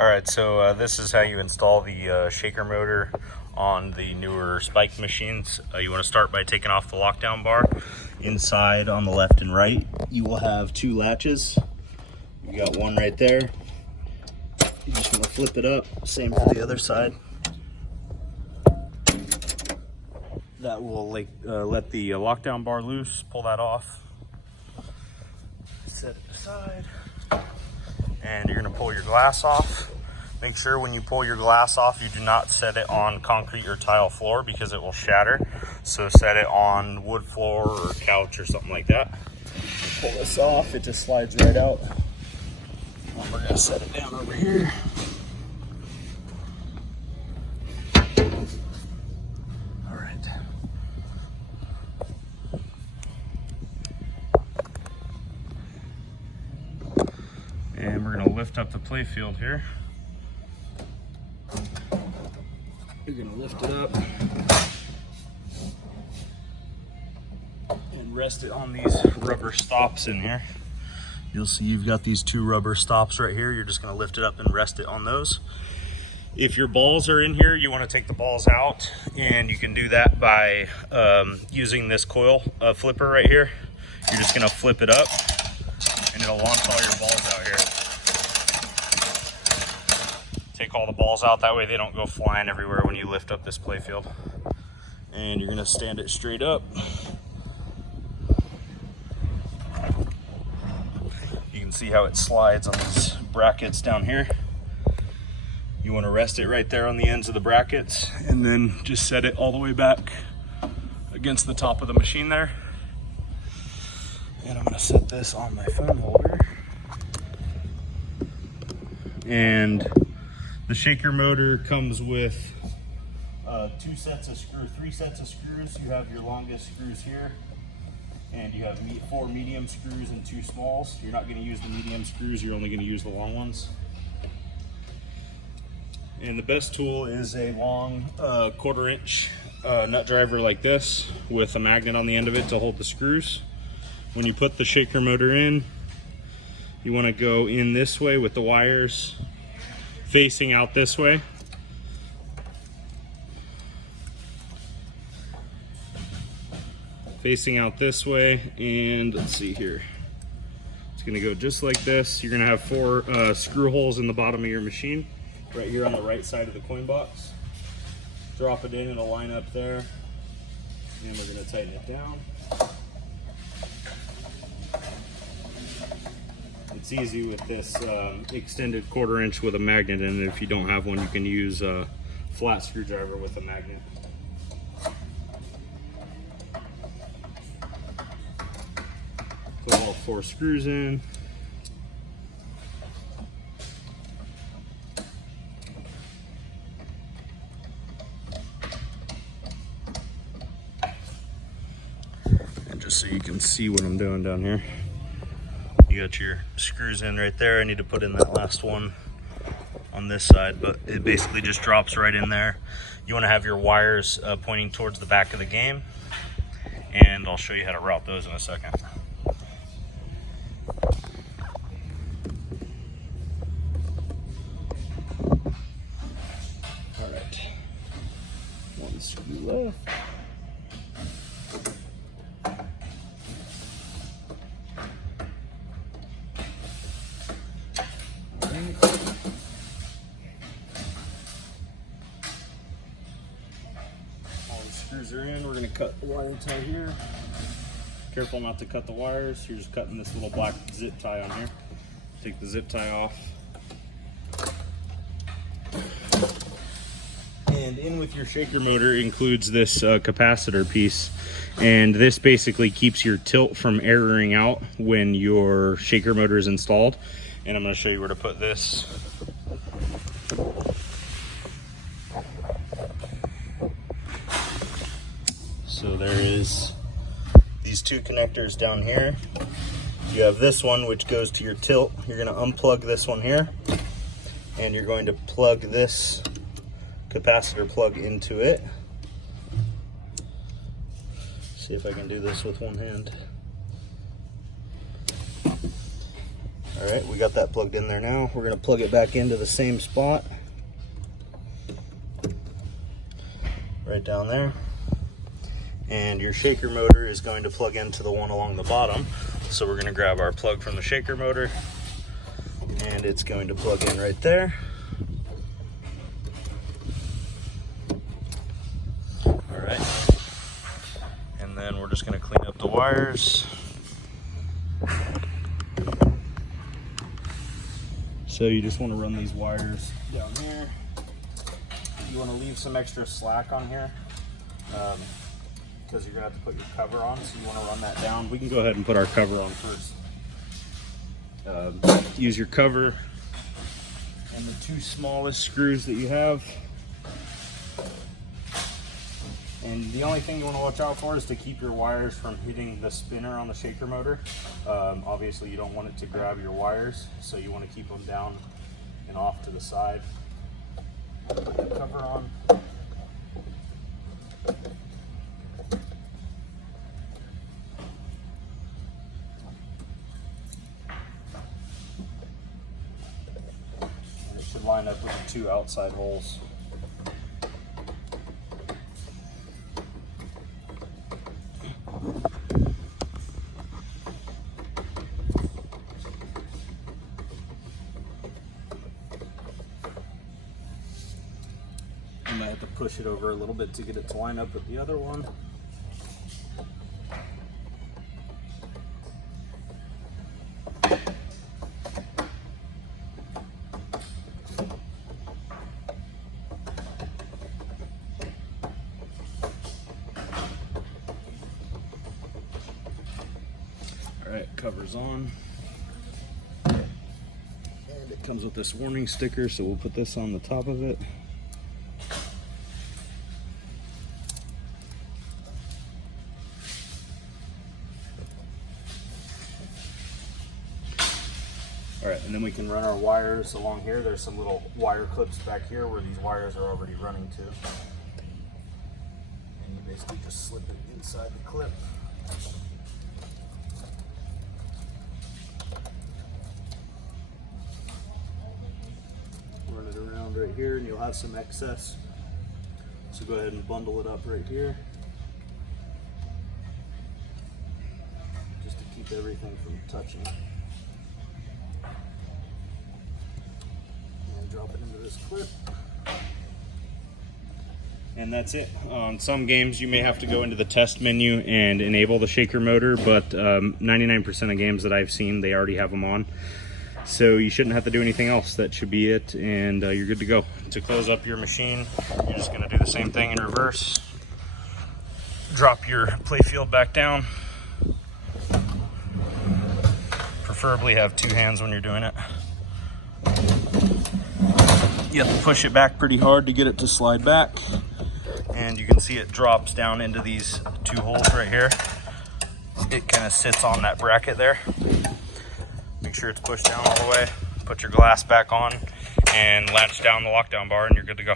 Alright, so this is how you install the shaker motor on the newer spike machines. You want to start by taking off the lockdown bar. Inside on the left and right, you will have two latches. You got one right there. You just want to flip it up, same for the other side. That will let the lockdown bar loose, pull that off. Set it aside. And you're going to pull your glass off. Make sure when you pull your glass off, you do not set it on concrete or tile floor because it will shatter. So set it on wood floor or couch or something like that. Pull this off, it just slides right out. And we're going to set it down over here. All right. And we're going to lift up the play field here. You're going to lift it up and rest it on these rubber stops in here. You'll see you've got these two rubber stops right here. You're just going to lift it up and rest it on those. If your balls are in here, you want to take the balls out, and you can do that by using this coil flipper right here. You're just going to flip it up and it'll launch all your balls out here. Take all the balls out, that way they don't go flying everywhere when you lift up this playfield. And you're gonna stand it straight up. You can see how it slides on these brackets down here. You wanna rest it right there on the ends of the brackets, and then just set it all the way back against the top of the machine there. And I'm gonna set this on my phone holder. And the shaker motor comes with three sets of screws. You have your longest screws here, and you have 4 medium screws and 2 smalls. You're not going to use the medium screws, you're only going to use the long ones. And the best tool is a long 1/4 inch nut driver like this with a magnet on the end of it to hold the screws. When you put the shaker motor in, you want to go in this way with the wires facing out this way. Facing out this way, and let's see here. It's gonna go just like this. You're gonna have 4 screw holes in the bottom of your machine, right here on the right side of the coin box. Drop it in, it'll line up there. And we're gonna tighten it down. It's easy with this extended 1/4 inch with a magnet in it. If you don't have one, you can use a flat screwdriver with a magnet. Put all 4 screws in. And just so you can see what I'm doing down here. You got your screws in right there. I need to put in that last one on this side, but it basically just drops right in there. You want to have your wires pointing towards the back of the game, and I'll show you how to route those in a second. All right, 1 screw left. All the screws are in. We're going to cut the wire tie here. Careful not to cut the wires. You're just cutting this little black zip tie on here. Take the zip tie off. And in with your shaker motor includes this capacitor piece. And this basically keeps your tilt from erroring out when your shaker motor is installed. And I'm going to show you where to put this. So there is these 2 connectors down here. You have this one which goes to your tilt. You're going to unplug this one here, and you're going to plug this capacitor plug into it. See if I can do this with one hand. All right, we got that plugged in there now. We're gonna plug it back into the same spot. Right down there. And your shaker motor is going to plug into the one along the bottom. So we're gonna grab our plug from the shaker motor, and it's going to plug in right there. All right. And then we're just gonna clean up the wires. So you just want to run these wires down here. You want to leave some extra slack on here because you're going to have to put your cover on, so you want to run that down. We can go ahead and put our cover on first. Use your cover and the two smallest screws that you have. And the only thing you want to watch out for is to keep your wires from hitting the spinner on the shaker motor. Obviously you don't want it to grab your wires, so you want to keep them down and off to the side. Put the cover on. And it should line up with the two outside holes. You might have to push it over a little bit to get it to line up with the other one. All right, cover's on. And it comes with this warning sticker, so we'll put this on the top of it. All right, and then we can run our wires along here. There's some little wire clips back here where these wires are already running to. And you basically just slip it inside the clip. Run it around right here and you'll have some excess. So go ahead and bundle it up right here. Just to keep everything from touching. Drop it into this clip. And that's it. On some games you may have to go into the test menu and enable the shaker motor, but 99% of games that I've seen, they already have them on. So you shouldn't have to do anything else. That should be it, and you're good to go. To close up your machine, you're just gonna do the same thing in reverse. Drop your playfield back down. Preferably have two hands when you're doing it. You have to push it back pretty hard to get it to slide back. And you can see it drops down into these two holes right here. It kind of sits on that bracket there. Make sure it's pushed down all the way. Put your glass back on and latch down the lockdown bar and you're good to go.